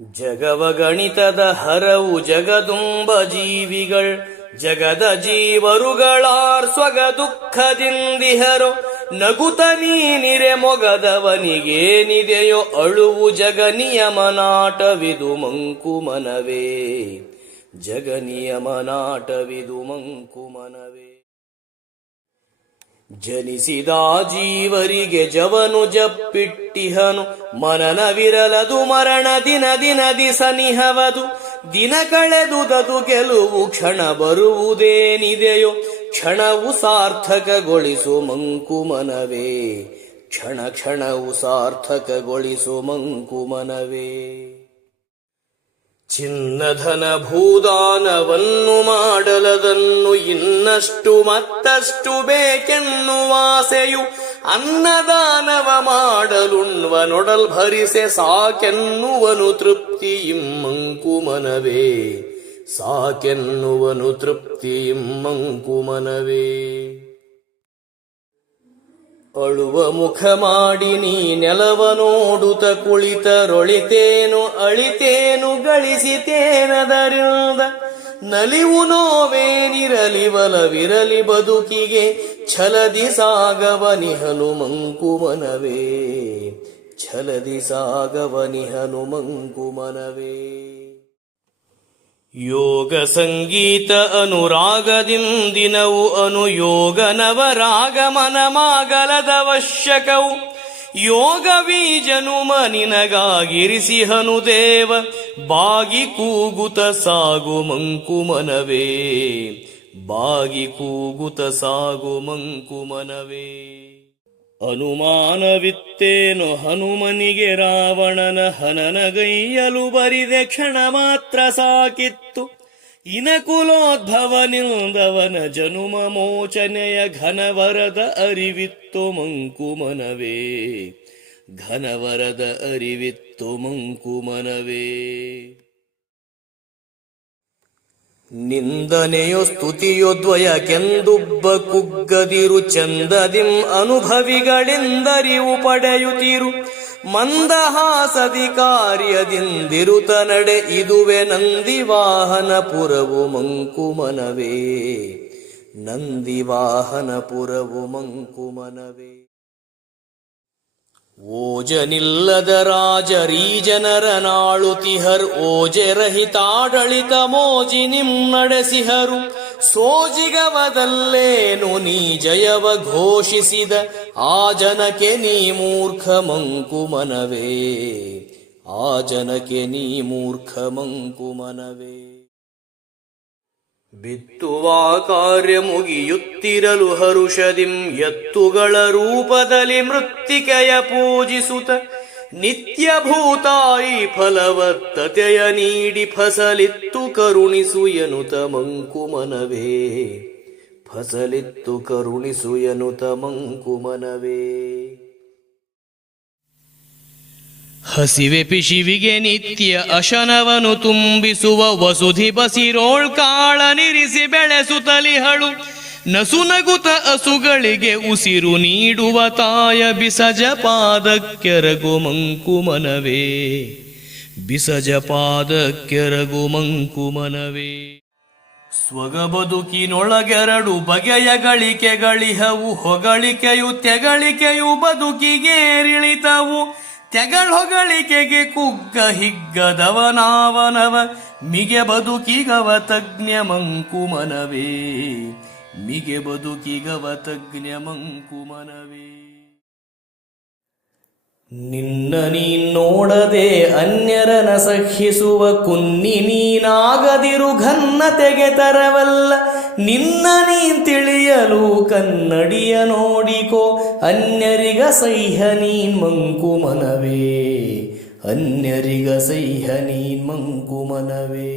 ಜಗವ ಗಣಿತದ ಹರವು ಜಗದುಂಬ ಜೀವಿಗಳ್, ಜಗದ ಜೀವರುಗಳಾರ್ ಸ್ವಗ ದುಃಖದಿಂದಿಹರೋ, ನಗುತ ನೀನಿರೆ ಮೊಗದವನಿಗೇನಿದೆಯೋ ಅಳುವು ಜಗ ನಿಯಮನಾಟವಿದು ಮಂಕುಮನವೇ ಜಗ ನಿಯಮನಾಟವಿದು ಮಂಕುಮನವೇ ಜನಿಸಿದ ಜೀವರಿಗೆ ಜವನು ಜಪ್ಪಿಟ್ಟಿಹನು. ಮನನವಿರಲದು ಮರಣ ದಿನ ದಿನ ಸನಿಹವದು ದಿನ ಕಳೆದುದದು ಗೆಲುವು ಕ್ಷಣ ಬರುವುದೇನಿದೆಯೋ. ಕ್ಷಣವು ಸಾರ್ಥಕಗೊಳಿಸು ಮಂಕುಮನವೇ. ಕ್ಷಣ ಕ್ಷಣವು ಸಾರ್ಥಕಗೊಳಿಸು ಮಂಕುಮನವೇ. ಚಿನ್ನಧನ ಭೂದಾನವನ್ನು ಮಾಡಲದನ್ನು ಇನ್ನಷ್ಟು ಮತ್ತಷ್ಟು ಬೇಕೆನ್ನುವಾಸೆಯು ಅನ್ನದಾನವ ಮಾಡಲುಣ್ವ ನೊಡಲ್ ಭರಿಸೆ ಸಾಕೆನ್ನುವನು ತೃಪ್ತಿ ಇಮ್ಮಂಕುಮನವೇ ಸಾಕೆನ್ನುವನು ತೃಪ್ತಿ ಇಮ್ಮಂಕುಮನವೇ ಅಳುವ ಮುಖ ಮಾಡಿ ನೀ ನೆಲವ ನೋಡುತ್ತ ಕುಳಿತರೊಳಿತೇನು, ಅಳಿತೇನು, ಗಳಿಸಿತೇನದರಿಂದ? ನಲಿವು ನೋವೇನಿರಲಿ, ಬಲವಿರಲಿ ಬದುಕಿಗೆ ಛಲದಿ ಸಾಗವನಿಹನು ಮಂಕುಮನವೇ ಛಲದಿ ಸಾಗವನಿಹನು ಮಂಕುಮನವೇ ಯೋಗ ಸಂಗೀತ ಅನುರಾಗದಿಂದಿನವು ಅನುಯೋಗ ನವರಾಗ ಮನಮಾಗಲದವಶ್ಯಕವು ಯೋಗ ಬೀಜನು ಮನಿನಗಾಗಿರಿಸಿ ದೇವ ಬಾಗಿ ಕೂಗುತ ಸಾಗು ಮಂಕುಮನವೇ ಬಾಗಿ ಕೂಗುತ ಸಾಗು ಮಂಕುಮನವೇ ಅನುಮಾನವಿತ್ತೇನು ಹನುಮನಿಗೆ ರಾವಣನ ಹನನಗೈಯಲು ಬರಿದೆ ಕ್ಷಣ ಮಾತ್ರ ಸಾಕಿತ್ತು. ಇನಕುಲೋದ್ಭವನಿಂದವನ ಜನುಮ ಮೋಚನೆಯ ಘನವರದ ಅರಿವಿತ್ತು ಮಂಕುಮನವೇ. ಘನವರದ ಅರಿವಿತ್ತು ಮಂಕುಮನವೇ. ನಿಂದನೆಯೋ ಸ್ತುತಿಯೋ ದ್ವಯಕ್ಕೆಂದುಬ್ಬ ಕುಗ್ಗದಿರು ಚಂದದಿಂ ಅನುಭವಿಗಳೆಂದರಿವು ಪಡೆಯುತ್ತಿರು. ಮಂದಹಾಸದಿ ಕಾರ್ಯದಿಂದಿರುತ ನಡೆ ಇದುವೆ ನಂದಿವಾಹನ ಪುರವು ಮಂಕುಮನವೇ. ನಂದಿವಾಹನ ಪುರವು ಮಂಕುಮನವೇ. ಓಜನಿಲ್ಲದ ರಾಜರೀಜನರ ನಾಳುತಿಹರ್ ಓಜೆ ರಹಿತಾಡಳಿತ ಮೋಜಿ ನಡೆಸಿಹರು. ಸೋಜಿಗವದಲ್ಲೇನು ನೀ ಜಯವ ಘೋಷಿಸಿದ, ಆ ಜನಕ್ಕೆ ನೀ ಮೂರ್ಖ ಮಂಕುಮನವೇ. ಆ ಜನಕ್ಕೆ ನೀ ಮೂರ್ಖ ಮಂಕುಮನವೇ. ಬಿತ್ತುವ ಕಾರ್ಯ ಮುಗಿಯುತ್ತಿರಲು ಹರುಷದಿಂ ಎತ್ತುಗಳ ರೂಪದಲ್ಲಿ ಮೃತ್ತಿಕೆಯ ಪೂಜಿಸುತ್ತ ನಿತ್ಯಭೂತಾಯಿ ಫಲವತ್ತತೆಯ ನೀಡಿ ಫಸಲಿತ್ತು ಕರುಣಿಸು ಎನುತ ಮಂಕುಮನವೇ. ಫಸಲಿತ್ತು ಕರುಣಿಸು ಎನುತ ಮಂಕುಮನವೇ. ಹಸಿವೆ ಪಿಶಿವಿಗೆ ನಿತ್ಯ ಅಶನವನು ತುಂಬಿಸುವ ವಸುಧಿ ಬಸಿರೋಳ್ ಕಾಳನಿರಿಸಿ ನಸು ನಸುನಗುತ ಅಸುಗಳಿಗೆ ಉಸಿರು ನೀಡುವ ತಾಯ ಬಿಸಜ ಪಾದಕ್ಕೆರಗು ಮಂಕುಮನವೇ. ಬಿಸಜ ಪಾದಕ್ಕೆರಗು ಮಂಕುಮನವೇ. ಸ್ವಗ ಬದುಕಿನೊಳಗೆರಡು ಬಗೆಯ ಗಳಿಕೆಗಳಿಹವು ಹೊಗಳಿಕೆಯು ತೆಗಳಿಕೆಯು ಬದುಕಿಗೇರಿಳಿತವು. ತೆಗಳ್ ಹೊಗಳಿಕೆಗೆ ಕುಗ್ಗ ಹಿಗ್ಗದವನಾವನವ ಮಿಗೆ ಬದುಕಿಗವ ತಜ್ಞ ಮಂಕುಮನವೇ. ಮಿಗೆ ಬದುಕಿಗವ ತಜ್ಞ ಮಂಕುಮನವೇ. ನಿನ್ನ ನೀ ನೋಡದೆ ಅನ್ಯರನ ಸಹಿಸುವ ಕುನ್ನಿ ನೀನಾಗದಿರು ಘನ್ನತೆಗೆ ತರವಲ್ಲ ನಿನ್ನ ನೀ ತಿಳಿಯಲು ಕನ್ನಡಿಯ ನೋಡಿಕೋ, ಅನ್ಯರಿಗ ಸಹ್ಯ ನೀನ್ ಮಂಕುಮನವೇ ಅನ್ಯರಿಗ ಸಹ್ಯ ನೀನ್ ಮಂಕುಮನವೇ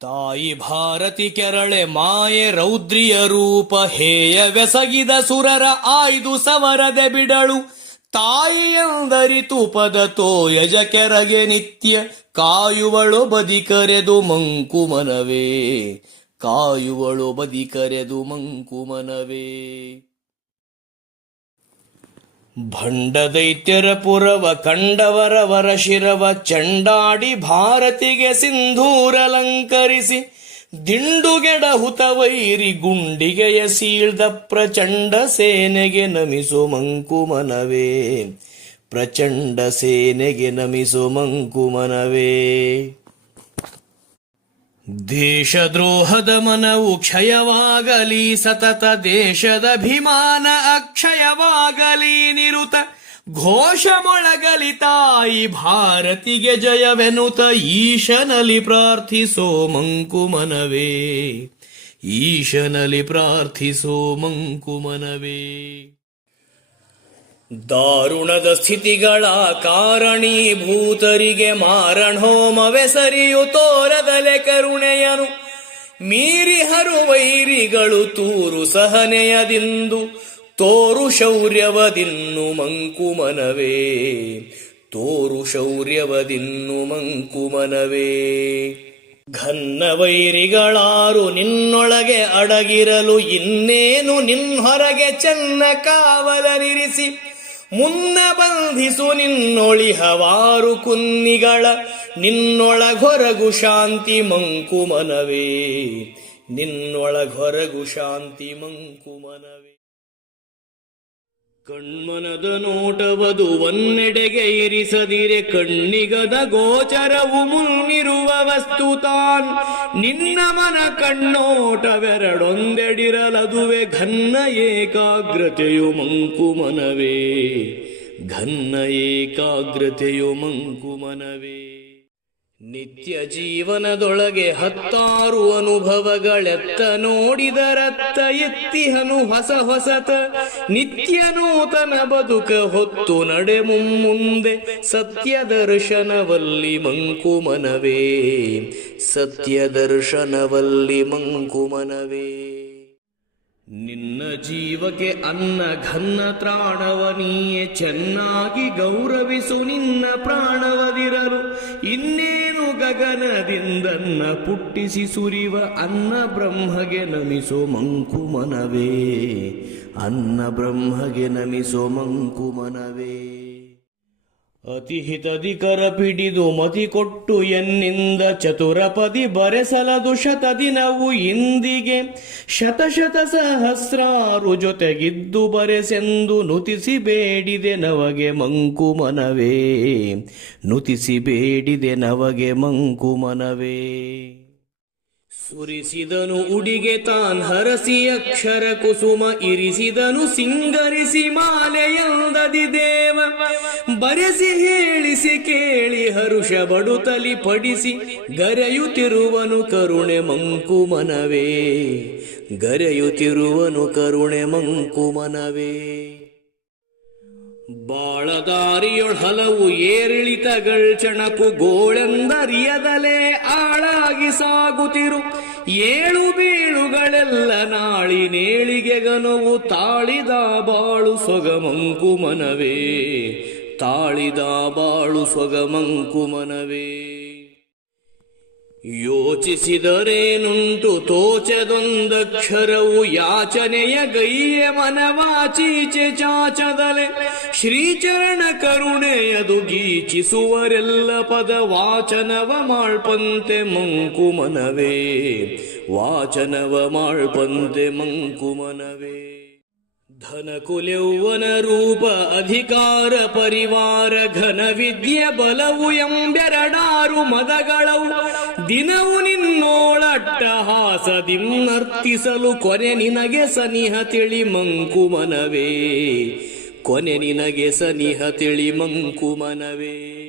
ತಾಯಿ ಭಾರತಿ ಕೆರಳೆ ಮಾಯೆ ರೌದ್ರಿಯ ರೂಪ ಹೇಯವೆಸಗಿದ ಸುರರ ಆಯ್ದು ಸವರದೆ ಬಿಡಳು. ತಾಯಿಯಂದರಿತು ಪದ ತೋಯಜ ಕೆರಗೆ ನಿತ್ಯ ಕಾಯುವಳು ಬದಿ ಕರೆದು ಮಂಕುಮನವೇ. ಕಾಯುವಳು ಬದಿ ಕರೆದು ಮಂಕುಮನವೇ. ಭಂಡ ದೈತ್ಯರ ಪುರವ ಕಂಡವರ ವರ ಶಿರವ ಚಂಡಾಡಿ ಭಾರತಿಗೆ ಸಿಂಧೂರಲಂಕರಿಸಿ ದಿಂಡುಗೆಡ ಹುತವೈರಿ ಗುಂಡಿಗೆಯ ಸೀಳ್ದ ಪ್ರಚಂಡ ಸೇನೆಗೆ ನಮಿಸು ಮಂಕುಮನವೇ ಪ್ರಚಂಡ ಸೇನೆಗೆ ನಮಿಸು ಮಂಕುಮನವೇ ದೇಶದ್ರೋಹದ ಮನವು ಕ್ಷಯವಾಗಲಿ, ಸತತ ದೇಶದಭಿಮಾನ ಅಕ್ಷಯವಾಗಲಿ, ನಿರುತ ಘೋಷ ಮೊಳಗಲಿ ತಾಯಿ ಭಾರತಿಗೆ ಜಯವೆನುತ ಈಶನಲಿ ಪ್ರಾರ್ಥಿಸೋ ಮಂಕುಮನವೇ. ಈಶನಲಿ ಪ್ರಾರ್ಥಿಸೋ ಮಂಕುಮನವೇ. ದಾರುಣದ ಸ್ಥಿತಿಗಳ ಕಾರಣೀಭೂತರಿಗೆ ಮಾರಣೋಮವೆಸರಿಯು ತೋರದಲೆ ಕರುಣೆಯನು. ಮೀರಿ ಹರುವೈರಿಗಳು ತೂರು ಸಹನೆಯದಿಂದು, ತೋರು ಶೌರ್ಯವದಿನ್ನು ಮಂಕುಮನವೇ. ತೋರು ಶೌರ್ಯವದಿನ್ನು ಮಂಕುಮನವೇ. ಘನ್ನ ವೈರಿಗಳಾರು ನಿನ್ನೊಳಗೆ ಅಡಗಿರಲು ಇನ್ನೇನು ನಿನ್ನೊರಗೆ ಚೆನ್ನ ಕಾವಲನಿರಿಸಿ ಮುನ್ನ ಬಂಧಿಸು ನಿನ್ನೊಳಿ ಹವಾರು ಕುನ್ನಿಗಳ ನಿನ್ನೊಳಗೊರಗು ಶಾಂತಿ ಮಂಕುಮನವೇ. ನಿನ್ನೊಳಗೊರಗು ಶಾಂತಿ ಮಂಕುಮನವೇ. ಕಣ್ಮನದ ನೋಟವದು ಒನ್ನೆಡೆಗೆ ಇರಿಸದಿರೆ ಕಣ್ಣಿಗದ ಗೋಚರವು ಮುನ್ನಿರುವ ವಸ್ತು ತಾನ್. ನಿನ್ನ ಮನ ಕಣ್ಣೋಟವೆರಡೊಂದೆಡಿರಲದುವೆ ಘನ್ನ ಏಕಾಗ್ರತೆಯು ಮಂಕುಮನವೇ ಘನ್ನ ಏಕಾಗ್ರತೆಯು ಮಂಕುಮನವೇ ನಿತ್ಯ ಜೀವನದೊಳಗೆ ಹತ್ತಾರು ಅನುಭವಗಳೆತ್ತ ನೋಡಿದರತ್ತ ಎತ್ತಿಹನು ಹೊಸ ಹೊಸತ. ನಿತ್ಯ ನೂತನ ಬದುಕ ಹೊತ್ತು ನಡೆ ಮುಮ್ಮುಂದೆ ಸತ್ಯ ದರ್ಶನವಲ್ಲಿ ಮಂಕುಮನವೇ. ಸತ್ಯ ದರ್ಶನವಲ್ಲಿ ಮಂಕುಮನವೇ. ನಿನ್ನ ಜೀವಕ್ಕೆ ಅನ್ನ ಘನ್ನ ತ್ರಾಣವ ನೀಯೆ ಚೆನ್ನಾಗಿ ಗೌರವಿಸು ನಿನ್ನ ಪ್ರಾಣವದಿರಲು. ಇನ್ನೇನು ಗಗನದಿಂದನ್ನ ಪುಟ್ಟಿಸಿ ಸುರಿವ ಅನ್ನ ಬ್ರಹ್ಮಗೆ ನಮಿಸೋ ಮಂಕುಮನವೇ. ಅನ್ನ ಬ್ರಹ್ಮಗೆ ನಮಿಸೋ ಮಂಕುಮನವೇ. ಅತಿಹಿತಧಿಕರ ಪಿಡಿದು ಮತಿ ಕೊಟ್ಟು ಎನ್ನಿಂದ ಚತುರಪದಿ ಬರೆಸಲದು ಶತದಿನವು ಇಂದಿಗೆ. ಶತಶತ ಸಹಸ್ರಾರು ಜೊತೆಗಿದ್ದು ಬರೆಸೆಂದು ನುತಿಸಿ ಬೇಡಿದೆ ನವಗೆ ಮಂಕುಮನವೇ ನುತಿಸಿ ಬೇಡಿದೆ ನವಗೆ ಮಂಕುಮನವೇ ಸುರಿಸಿದನು ಉಡಿಗೆ ತಾನ್ ಹರಸಿ ಅಕ್ಷರ ಕುಸುಮ ಇರಿಸಿದನು ಸಿಂಗರಿಸಿ ಮಾಲೆಯಂದದಿ ದೇವ. ಬರೆಸಿ ಹೇಳಿಸಿ ಕೇಳಿ ಹರುಷ ಬಡುತಲಿ ಪಡಿಸಿ ಗರೆಯುತ್ತಿರುವನು ಕರುಣೆ ಮಂಕುಮನವೇ. ಗರೆಯುತ್ತಿರುವನು ಕರುಣೆ ಮಂಕುಮನವೇ. ಬಾಳದಾರಿಯೊಳ್ ಹಲವು ಏರಿಳಿತಗಳ್ ಚಣಪು ಗೋಳೆಂದರಿಯದಲೇ ಆಳಾಗಿ ಸಾಗುತ್ತಿರು ಏಳು ಬೀಳುಗಳೆಲ್ಲ ನಾಳಿನೇಳಿಗೆ ಗನವು ತಾಳಿದ ಬಾಳು ಸೊಗಮಂಕು ಮನವೇ. ತಾಳಿದ ಬಾಳು ಸೊಗಮಂಕು ಮನವೇ. ಯೋಚಿಸಿದರೇನುಂಟು ತೋಚದೊಂದಕ್ಷರವು ಯಾಚನೆಯ ಗೈಯ ಮನವಾಚೀಚೆ ಚಾಚದಲೆ ಶ್ರೀಚರಣ ಕರುಣೆಯದು ಗೀಚಿಸುವರೆಲ್ಲ ಪದ ವಾಚನವ ಮಾಳ್ಪಂತೆ ಮಂಕುಮನವೇ. ವಾಚನವ ಮಾಳ್ಪಂತೆ ಮಂಕುಮನವೇ. ಧನಕುಲೆವ್ವನ ರೂಪ ಅಧಿಕಾರ ಪರಿವಾರ ಘನ ವಿದ್ಯೆ ಬಲವು ಎಂಬೆರಡಾರು ಮದಗಳವು. ದಿನವು ನಿನ್ನೋಳಟ್ಟ ಹಾಸದಿನ್ನರ್ತಿಸಲು ಕೊನೆ ನಿನಗೆ ಸನಿಹ ತಿಳಿ ಮಂಕುಮನವೇ. ಕೊನೆ ನಿನಗೆ ಸನಿಹ ತಿಳಿ ಮಂಕುಮನವೇ.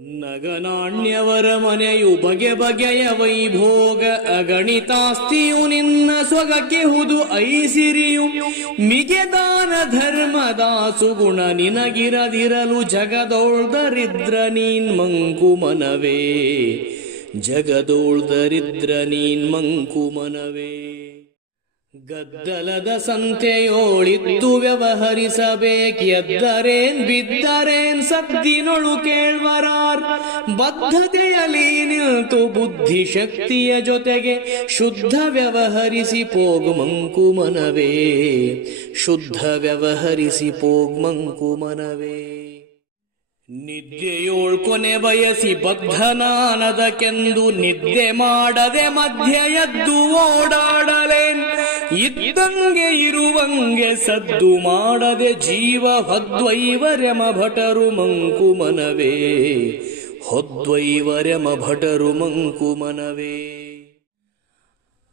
ನಗನಾಣ್ಯವರ ಮನೆಯು ಬಗೆ ಬಗೆಯ ವೈಭೋಗ, ಅಗಣಿತಾಸ್ತಿಯು ನಿನ್ನ ಸ್ವಗಕ್ಕೆ ಹುದು ಐಸಿರಿಯು. ಮಿಗೆದಾನ ಧರ್ಮದ ಸುಗುಣ ನಿನಗಿರದಿರಲು ಜಗದೋಳ್ದರಿದ್ರ ನೀನ್ ಮಂಕುಮನವೇ. ಜಗದೋಳ್ದರಿದ್ರ ನೀನ್ ಮಂಕುಮನವೇ. ಗದ್ದಲದ ಸಂತೆಯೋಳಿತ್ತು ವ್ಯವಹರಿಸಬೇಕೆದ್ದರೇನ್ ಬಿದ್ದರೇನ್ ಸದ್ದಿನೊಳು ಕೇಳ್ವರಾರ್? ಬದ್ಧತೆಯಲ್ಲಿ ಬುದ್ಧಿ ಶಕ್ತಿಯ ಜೊತೆಗೆ ಶುದ್ಧ ವ್ಯವಹರಿಸಿ ಮಂಕುಮನವೇ. ಶುದ್ಧ ವ್ಯವಹರಿಸಿ ಮಂಕುಮನವೇ. ನಿದ್ದೆಯೋಳ್ ಕೊನೆ ಬಯಸಿ ಬದ್ಧನಾನದಕ್ಕೆಂದು ನಿದ್ದೆ ಮಾಡದೆ ಮಧ್ಯ ಎದ್ದು ಓಡಾಡಲೇನ್? ಇದ್ದಂಗೆ ಇರುವಂಗೆ ಸದ್ದು ಮಾಡದೆ ಜೀವ ಹದ್ವೈವರೆಮ ಭಟರು ಮಂಕುಮನವೇ ಹೊದ್ವೈವರೆಮ ಭಟರು ಮಂಕುಮನವೇ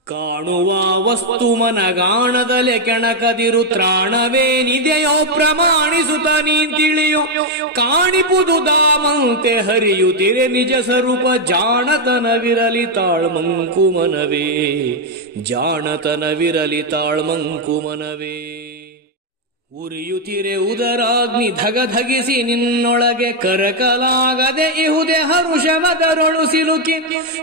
ಕಾಣುವ ವಸ್ತು ಮನಗಾಣದಲೆ ಕೆಣಕದಿರು ತ್ರಾಣವೇನಿದೆಯೋ ಪ್ರಮಾಣಿಸುತ್ತ ನೀ ತಿಳಿಯೋ. ಕಾಣಿಪುದು ದಾಮಂತೆ ಹರಿಯುತ್ತಿರೆ ನಿಜ ಸ್ವರೂಪ ಜಾಣತನವಿರಲಿ ತಾಳ್ಮಂಕುಮನವೇ. ಜಾಣತನವಿರಲಿ ತಾಳ್ಮಂಕುಮನವೇ. ಉರಿಯುತ್ತಿರೆ ಉದರಾಗ್ನಿ ಧಗಧಗಿಸಿ ನಿನ್ನೊಳಗೆ ಕರಕಲಾಗದೆ ಇಹುದೆ ಹರುಷವದರೊಳು ಸಿಲುಕಿ.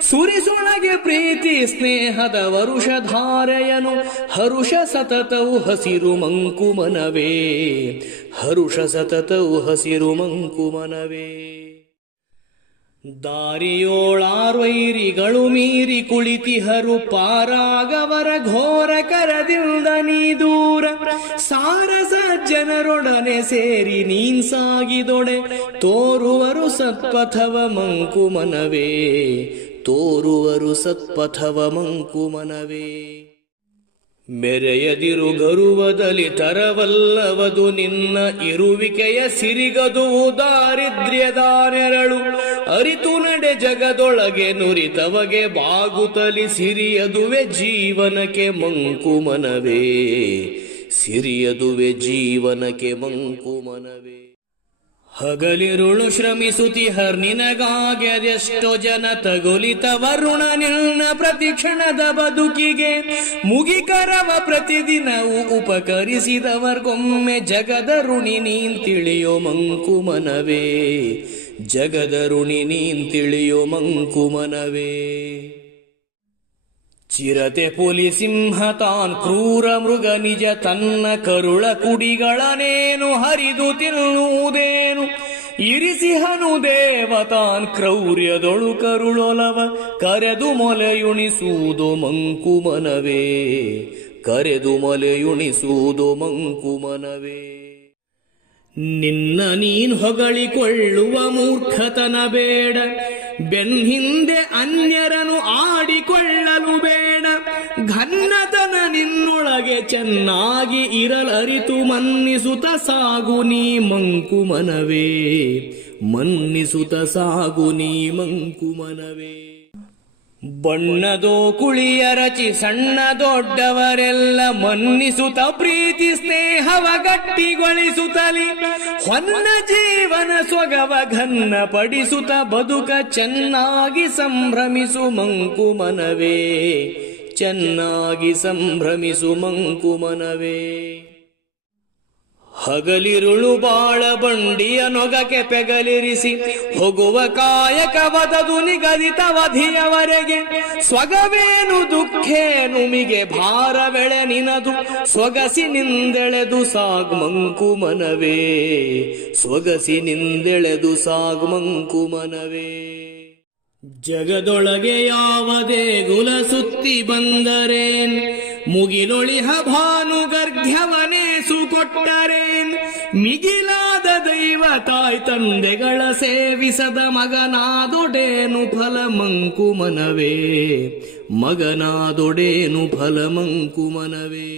ಸುರಿಸೊಳಗೆ ಪ್ರೀತಿ ಸ್ನೇಹದ ವರುಷಧಾರೆಯನು, ಹರುಷ ಸತತವು ಹಸಿರು ಮಂಕುಮನವೇ. ಹರುಷ ಸತತವು ಹಸಿರು ಮಂಕುಮನವೇ. ದಾರಿಯೋಳಾರ್ವೈರಿಗಳು ಮೀರಿ ಕುಳಿತಿಹರು ಪಾರಾಗವರ ಘೋರ ಕರದಿಂದ ನೀ ದೂರ. ಸಾರಸ ಜನರೊಡನೆ ಸೇರಿ ನೀನ್ ಸಾಗಿದೊಡೆ. ತೋರುವರು ಸತ್ಪಥವ ಮಂಕುಮನವೇ. ತೋರುವರು ಸತ್ಪಥವ ಮಂಕುಮನವೇ. ಮೆರೆಯದಿರು ಗರುವದಲ್ಲಿ ತರವಲ್ಲವದು ನಿನ್ನ ಇರುವಿಕೆಯ ಸಿರಿಗದು ದಾರಿದ್ರ್ಯದ ನೆರಳು ಅರಿತು ನಡೆ ಜಗದೊಳಗೆ ನುರಿತವಗೆ ಬಾಗುತಲಿ ಸಿರಿಯದುವೆ ಜೀವನಕ್ಕೆ ಮಂಕುಮನವೇ. ಸಿರಿಯದುವೆ ಜೀವನಕ್ಕೆ ಮಂಕುಮನವೇ. ಹಗಲಿರುಳು ಶ್ರಮಿಸುತಿ ನಿನಗಾಗ್ಯದೆಷ್ಟೋ ಜನ ತಗುಲಿತ ವರುಣ ನಿನ್ನ ಪ್ರತಿಕ್ಷಣದ ಬದುಕಿಗೆ ಮುಗಿಕರವ ಪ್ರತಿದಿನವು ಉಪಕರಿಸಿದವರ್ಗೊಮ್ಮೆ ಜಗದ ಋಣಿ ನೀನ್ ತಿಳಿಯೋ ಮಂಕುಮನವೇ, ಜಗದ ಋಣಿ ನೀನ್ ತಿಳಿಯೋ ಮಂಕುಮನವೇ. ಚಿರತೆ ಪುಲಿ ಸಿಂಹ ತಾನ್ ಕ್ರೂರ ಮೃಗ ನಿಜ ತನ್ನ ಕರುಳ ಕುಡಿಗಳನೇನು ಹರಿದು ತಿನ್ನುವುದೇನು? ಇರಿಸಿಹನು ದೇವತಾನ್ ಕ್ರೌರ್ಯದೊಳು ಕರುಳೊಲವ, ಕರೆದು ಮೊಲೆಯುಣಿಸುವುದು ಮಂಕುಮನವೇ ಕರೆದು ಮೊಲೆಯುಣಿಸುವುದು ಮಂಕುಮನವೇ ನಿನ್ನ ನೀನ್ ಹೊಗಳಿಕೊಳ್ಳುವ ಮೂರ್ಖತನ ಬೇಡ. ಬೆನ್ ಹಿಂದೆ ಅನ್ಯರನು ಆಡಿಕೊಳ್ಳಲು ಬೇಡ. ಘನ್ನತನ ನಿನ್ನೊಳಗೆ ಚೆನ್ನಾಗಿ ಇರಲರಿತು ಮನ್ನಿಸುತ ಸಾಗು ನೀ ಮಂಕುಮನವೇ. ಮನ್ನಿಸುತ ಸಾಗು ನೀ ಮಂಕುಮನವೇ. ಬಣ್ಣದೋ ಕುಳಿಯ ರಚಿ ಸಣ್ಣ ದೊಡ್ಡವರೆಲ್ಲ ಮನ್ನಿಸುತ್ತ ಪ್ರೀತಿ ಸ್ನೇಹವ ಗಟ್ಟಿಗೊಳಿಸುತ್ತಲಿ. ಹೊನ್ನ ಜೀವನ ಸೊಗವ ಘನ್ನ ಪಡಿಸುತ್ತ ಬದುಕ ಚೆನ್ನಾಗಿ ಸಂಭ್ರಮಿಸು ಮಂಕು ಮನವೇ. ಚೆನ್ನಾಗಿ ಸಂಭ್ರಮಿಸು ಮಂಕುಮನವೇ ಹಗಲಿರುಳು ಬಾಳ ಬಂಡಿಯ ನೊಗಕ್ಕೆ ಪೆಗಲಿರಿಸಿ ಹೋಗುವ ಕಾಯಕವದದು ನಿಗದಿತವಧಿಯವರೆಗೆ ಸ್ವಗವೇನು ದುಃಖೇನುಮಿಗೆ ಭಾರವೆಳೆ ನಿನದು. ಸೊಗಸಿ ನಿಂದೆಳೆದು ಸಾಗ್ ಮಂಕುಮನವೇ ಸೊಗಸಿ ನಿಂದೆಳೆದು ಸಾಗ್ ಮಂಕುಮನವೇ ಜಗದೊಳಗೆ ಯಾವದೇ ಗುಲ ಸುತ್ತಿ ಬಂದರೇನ್? ಮುಗಿಲೊಳಿಹ ಭಾನು ಗರ್ಘ್ಯವನೇಸು ಕೊಟ್ಟರೇನ್ ಮಿಗಿಲಾದ ದೈವ ತಾಯ್ ತಂದೆಗಳ ಸೇವಿಸದ ಮಗನಾದೊಡೇನು ಫಲ ಮಂಕುಮನವೇ ಮಗನಾದೊಡೇನು ಫಲ ಮಂಕುಮನವೇ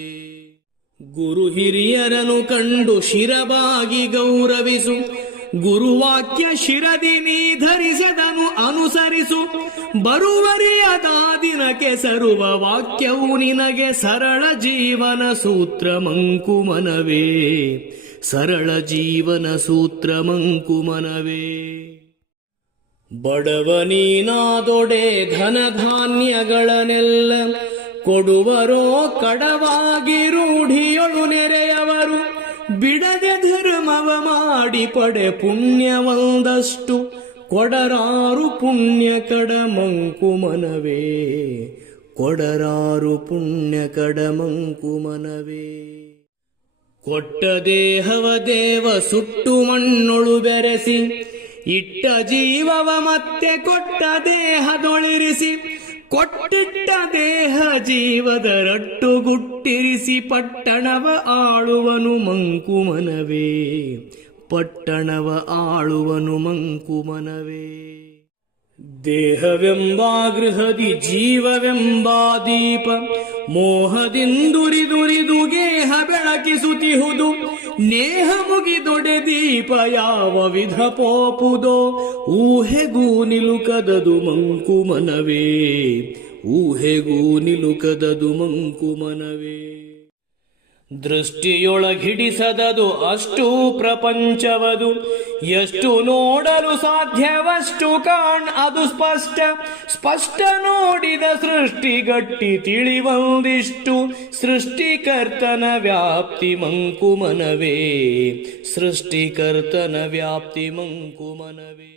ಗುರು ಹಿರಿಯರನು ಕಂಡು ಶಿರಬಾಗಿ ಗೌರವಿಸು. ಗುರುವಾಕ್ಯ ಶಿರದಿ ನೀ ಧರಿಸದನು ಅನುಸರಿಸು. ಬರುವರಿಯದಾದಿನ ಕೆಸರುವ ಸರುವ ವಾಕ್ಯವು ನಿನಗೆ ಸರಳ ಜೀವನ ಸೂತ್ರ ಮಂಕುಮನವೇ. ಸರಳ ಜೀವನ ಸೂತ್ರ ಮಂಕುಮನವೇ. ಬಡವನೀನಾದೊಡೆ ಧನ ಧಾನ್ಯಗಳನೆಲ್ಲ ಕೊಡುವರೋ ಕಡವಾಗಿ ರೂಢಿಯೊಳು ನೆರೆಯವರು. ಬಿಡದೆ ಧರ್ಮವ ಮಾಡಿ ಪಡೆ ಪುಣ್ಯವೊಂದಷ್ಟು ಕೊಡರಾರು ಪುಣ್ಯ ಕಡ ಮಂಕುಮನವೇ ಕೊಡರಾರು ಪುಣ್ಯ ಕಡಮಂಕುಮನವೇ ಕೊಟ್ಟ ದೇಹವ ದೇವ ಸುಟ್ಟು ಮಣ್ಣೊಳು ಬೆರೆಸಿ, ಇಟ್ಟ ಜೀವವ ಮತ್ತೆ ಕೊಟ್ಟ ದೇಹದೊಳಿರಿಸಿ, ಕೊಟ್ಟಿಟ್ಟ ದೇಹ ಜೀವದ ರಟ್ಟು ಗುಟ್ಟಿರಿಸಿ ಪಟ್ಟಣವ ಆಳುವನು ಮಂಕುಮನವೇ. ಪಟ್ಟಣವ ಆಳುವನು ಮಂಕುಮನವೇ. ದೇಹವೆಂಬ ಗೃಹದಿ ಜೀವವೆಂಬ ದೀಪ, ಮೋಹದಿಂದುರಿದುರಿದು ಗೇಹ ಬೆಳಕಿಸುತ್ತಿಹುದು ನೇಹ ಮುಗಿದೊಡೆ ದೀಪ ಯಾವ ವಿಧ ಪೋಪುದೋ, ಊಹೆಗೂ ನಿಲುಕದದು ಮಂಕುಮನವೇ. ಊಹೆಗೂ ನಿಲುಕದದು ಮಂಕುಮನವೇ ದೃಷ್ಟಿಯೊಳಗಿಡಿಸದದು ಅಷ್ಟು ಪ್ರಪಂಚವದು. ಎಷ್ಟು ನೋಡಲು ಸಾಧ್ಯವಷ್ಟು ಕಾಣ್ ಅದು ಸ್ಪಷ್ಟ. ಸ್ಪಷ್ಟ ನೋಡಿದ ಸೃಷ್ಟಿ ಗಟ್ಟಿ ತಿಳಿವಂದಿಷ್ಟು ಸೃಷ್ಟಿಕರ್ತನ ವ್ಯಾಪ್ತಿ ಮಂಕುಮನವೇ ಸೃಷ್ಟಿಕರ್ತನ ವ್ಯಾಪ್ತಿ ಮಂಕುಮನವೇ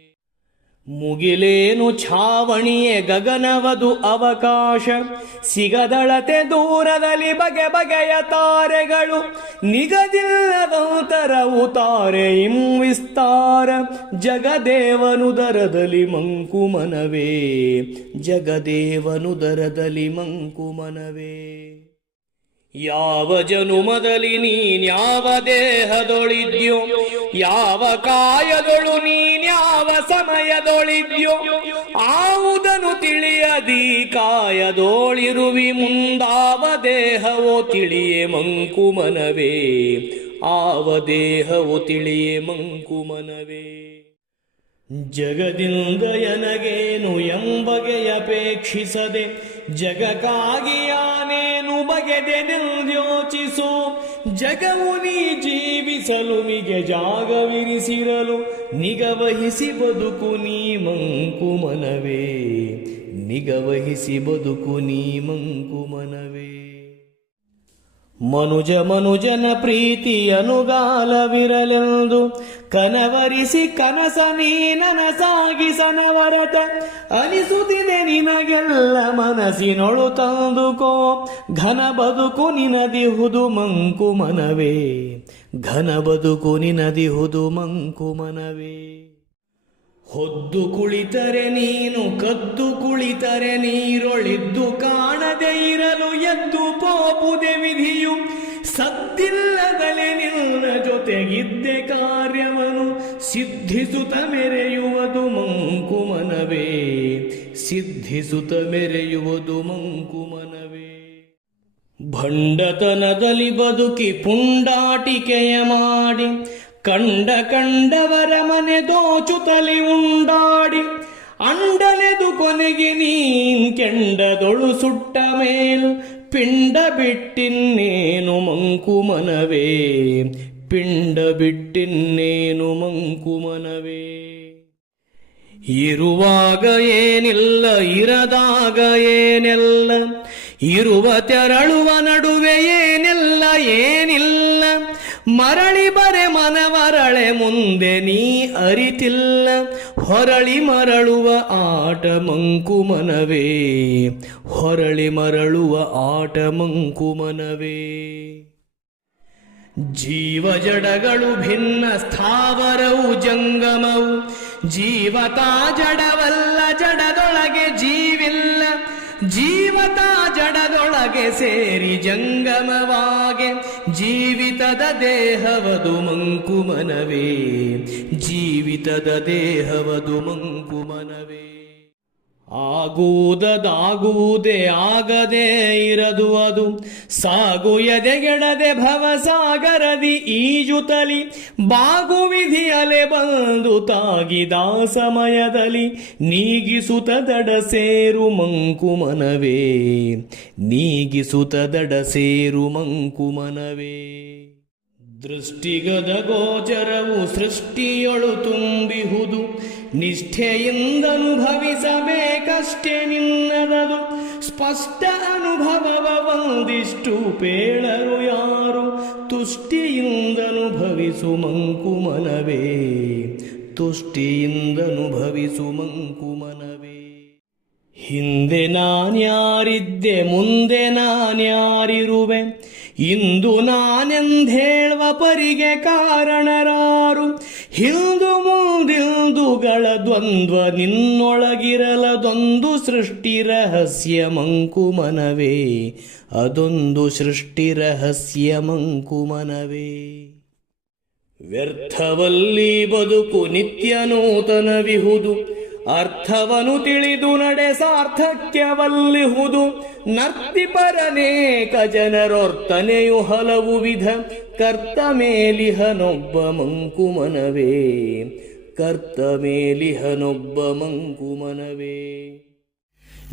ಮುಗಿಲೇನು ಛಾವಣಿಯೇ ಗಗನವದು ಅವಕಾಶ? ಸಿಗದಳತೆ ದೂರದಲ್ಲಿ ಬಗೆ ಬಗೆಯ ತಾರೆಗಳು, ನಿಗದಿಲ್ಲದಂತರವು ತಾರೆ ಇಂ ವಿಸ್ತಾರ. ಜಗದೇವನುದರದಲ್ಲಿ ಮಂಕುಮನವೇ ಜಗದೇವನುದರದಲ್ಲಿ ಮಂಕುಮನವೇ. ಯಾವ ಜನುಮದಲ್ಲಿ ನೀನ್ಯಾವ ದೇಹದೊಳಿದ್ಯೋ, ಯಾವ ಕಾಯದೊಳು ನೀನ್ಯಾವ ಸಮಯದೊಳಿದ್ಯೋ, ಆವುದನು ತಿಳಿಯದಿ ಕಾಯದೋಳಿರುವಿ ಮುಂದಾವ ದೇಹವೋ ತಿಳಿಯೇ ಮಂಕುಮನವೇ, ಆವ ದೇಹವೋ ತಿಳಿಯೇ ಮಂಕುಮನವೇ. ಜಗದಿಂದ ಎನಗೇನು ಎಂಬಗೆಯಪೇಕ್ಷಿಸದೆ ಜಗಕ್ಕಾಗಿ ಆನೇನು ಬಗೆದೆ ಯೋಚಿಸು. ಜಗವು ನೀ ಜೀವಿಸಲು ಮಿಗೆ ಜಾಗವಿರಿಸಿರಲು. ನಿಗವಹಿಸಿ ಬದುಕು ನೀ ಮಂಕುಮನವೇ. ನಿಗವಹಿಸಿ ಬದುಕು ನೀ ಮಂಕುಮನವೇ. ಮನುಜ ಮನುಜನ ಪ್ರೀತಿ ಅನುಗಾಲವಿರಲೆಂದು ಕನವರಿಸಿ ಕನಸ ನೀ ನನಸಾಗಿಸನವರತ. ಅನಿಸುತ್ತಿದೆ ನಿನಗೆಲ್ಲ ಮನಸ್ಸಿನೊಳು ತಂದುಕೋ. ಘನ ಬದುಕು ನಿನದಿಹುದು ಮಂಕುಮನವೇ. ಘನ ಬದುಕು ನಿನದಿಹುದು ಮಂಕುಮನವೇ. ಹೊದ್ದು ಕುಳಿತರೆ ನೀನು, ಕದ್ದು ಕುಳಿತರೆ ನೀರೊಳಿದ್ದು, ಕಾಣದೆ ಇರಲು ಎದ್ದು ಪೋಪುದೆ ವಿಧಿಯು. ಸದ್ದಿಲ್ಲದಲೆ ನಿನ್ನ ಜೊತೆಗಿದ್ದೆ ಕಾರ್ಯವನು, ಸಿದ್ಧಿಸುತ್ತ ಮೆರೆಯುವುದು ಮಂಕುಮನವೇ. ಸಿದ್ಧಿಸುತ್ತ ಮೆರೆಯುವುದು ಮಂಕುಮನವೇ. ಭಂಡತನದಲ್ಲಿ ಬದುಕಿ ಪುಂಡಾಟಿಕೆಯ ಮಾಡಿ ಕಂಡ ಕಂಡವರ ಮನೆ ದೋಚುತ್ತಲಿ ಉಂಡಾಡಿ ಅಂಡಲೆದು ಕೊನೆಗೆ ನೀನ್ ಕೆಂಡದೊಳು ಸುಟ್ಟ ಮೇಲ್, ಪಿಂಡ ಬಿಟ್ಟಿನ್ನೇನು ಮಂಕುಮನವೇ ಪಿಂಡ ಬಿಟ್ಟಿನ್ನೇನು ಮಂಕುಮನವೇ ಇರುವಾಗ ಏನಿಲ್ಲ, ಇರದಾಗ ಏನೆಲ್ಲ? ಇರುವ ತೆರಳುವ ನಡುವೆ ಏನೆಲ್ಲ? ಏನಿಲ್ಲ? ಮರಳಿ ಬರೆ ಮನವರಳೆ ಮುಂದೆ ನೀ ಅರಿತಿಲ್ಲ. ಹೊರಳಿ ಮರಳುವ ಆಟ ಮಂಕುಮನವೇ ಹೊರಳಿ ಮರಳುವ ಆಟ ಮಂಕುಮನವೇ ಜೀವ ಜಡಗಳು ಭಿನ್ನ ಸ್ಥಾವರವು ಜಂಗಮವು. ಜೀವತಾ ಜಡವಲ್ಲ, ಜಡದೊಳಗೆ ಜೀವಿಲ್ಲ. ಜೀವತಾ ಜಡದೊಳಗೆ ಸೇರಿ ಜಂಗಮವಾಗೆ ಜೀವಿತದ ದೇಹವದು ಮಂಕುಮನವೇ ಜೀವಿತದ ದೇಹವದು ಮಂಕುಮನವೇ. ಆಗುವುದದಾಗುವುದೇ ಆಗದೆ ಇರದು ಅದು. ಸಾಗು ಎದೆಗೆಡದೆ ಭವಸಾಗರದಿ ಈಜುತಲಿ. ಬಾಗು ವಿಧಿ ಅಲೆ ಬಂದು ತಾಗಿದ ಸಮಯದಲ್ಲಿ ನೀಗಿಸುತ್ತ ದಡ ಸೇರು ಮಂಕುಮನವೇ ನೀಗಿಸುತ್ತ ದಡ ಸೇರು ಮಂಕುಮನವೇ ದೃಷ್ಟಿಗದ ಗೋಚರವು ಸೃಷ್ಟಿಯೊಳು ತುಂಬಿಹುದು. ನಿಷ್ಠೆಯಿಂದನುಭವಿಸಬೇಕಷ್ಟೇ ನಿನ್ನದದು. ಸ್ಪಷ್ಟ ಅನುಭವವ ಒಂದಿಷ್ಟು ಪೇಳರು ಯಾರು? ತುಷ್ಟಿಯಿಂದನುಭವಿಸು ಮಂಕುಮನವೇ. ತುಷ್ಟಿಯಿಂದನುಭವಿಸು ಮಂಕುಮನವೇ. ಹಿಂದೆ ನಾನ್ಯಾರಿದ್ದೆ, ಮುಂದೆ ನಾನ್ಯಾರಿರುವೆ. ಇಂದು ನಾನೆಂದೇಳುವ ಪರಿಗೆ ಕಾರಣರಾರು? ಹಿಂದು ಮುಂದಿಲ್ದುಗಳ ದ್ವಂದ್ವ ನಿನ್ನೊಳಗಿರಲದೊಂದು ಸೃಷ್ಟಿ ರಹಸ್ಯ ಮಂಕುಮನವೇ. ಅದೊಂದು ಸೃಷ್ಟಿ ರಹಸ್ಯ ಮಂಕುಮನವೇ. ವ್ಯರ್ಥವಲ್ಲಿ ಬದುಕು ನಿತ್ಯ ನೂತನವಿಹುದು. ಅರ್ಥವನು ತಿಳಿದು ನಡೆ ಸಾರ್ಥಕ್ಯವಲ್ಲಿಹುದು ನರ್ತಿಪರನೇಕ ಜನರೊರ್ತನೆಯು ಹಲವು ವಿಧ. ಕರ್ತ ಮೇಲಿಹನೊಬ್ಬ ಮಂಕುಮನವೇ ಕರ್ತ ಮೇಲಿಹನೊಬ್ಬ ಮಂಕುಮನವೇ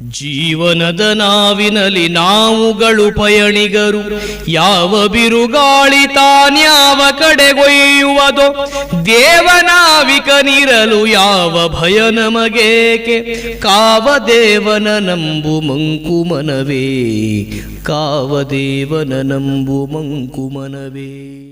ಜೀವನದ ನಾವಿನಲ್ಲಿ ನಾವುಗಳು ಪಯಣಿಗರು. ಯಾವ ಬಿರುಗಾಳಿ ತಾನ್ಯಾವ ಕಡೆಗೊಯ್ಯುವುದೋ ದೇವನಾವಿಕನಿರಲು ಯಾವ ಭಯ ನಮಗೇಕೆ? ಕಾವದೇವನ ನಂಬು ಮಂಕುಮನವೇ ಕಾವದೇವನ ನಂಬು ಮಂಕುಮನವೇ